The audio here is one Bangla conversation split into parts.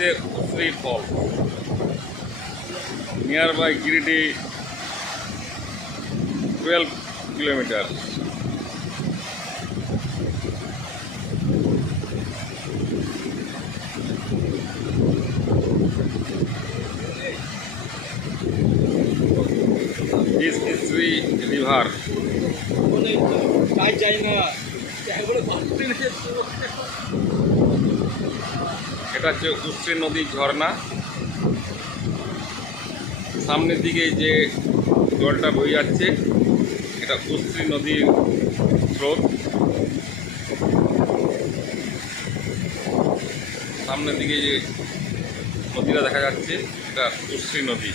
গিরিডিতে Usri fall, nearby Giridih 12 kilometre. This Usri river. এটা হচ্ছে উসরি নদীর ঝর্ণা। সামনের দিকে যে জলটা বয়ে যাচ্ছে এটা উসরি নদীর স্রোত। সামনের দিকে যে নদীটা দেখা যাচ্ছে এটা উসরি নদী।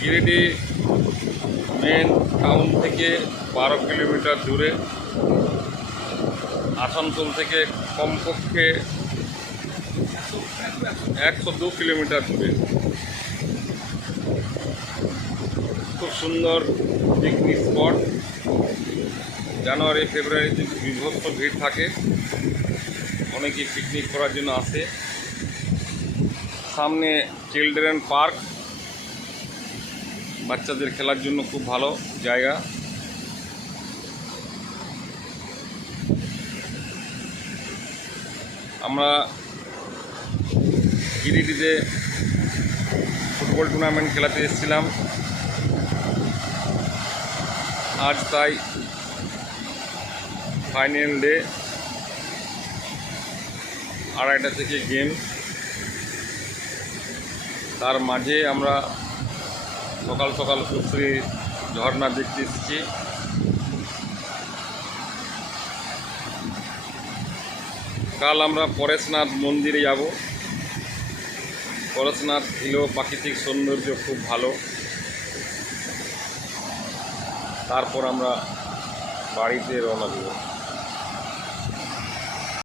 গিরিডি মেন টাউন থেকে 12 কিলোমিটার দূরে, আসানসোল থেকে কমপক্ষে 102 কিলোমিটার দূরে। খুব সুন্দর পিকনিক স্পট। জানুয়ারি ফেব্রুয়ারিতে বিভৎস ভিড় থাকে, অনেকেই পিকনিক করার জন্য আসে। সামনে চিলড্রেন পার্ক, বাচ্চাদের খেলার জন্য খুব ভালো জায়গা। আমরা গিরিডিতে ফুটবল টুর্নামেন্ট খেলাতে এসেছিলাম। আজ তাই ফাইনাল ডে, 2:30 থেকে গেম। তার মাঝে আমরা সকাল সকাল উসরি ঝর্ণা দেখতে এসেছি। কাল আমরা পরেশনাথ মন্দিরে যাব। পরেশনাথ হিলেও প্রাকৃতিক সৌন্দর্য খুব ভালো। তারপর আমরা বাড়িতে রওনা দেব।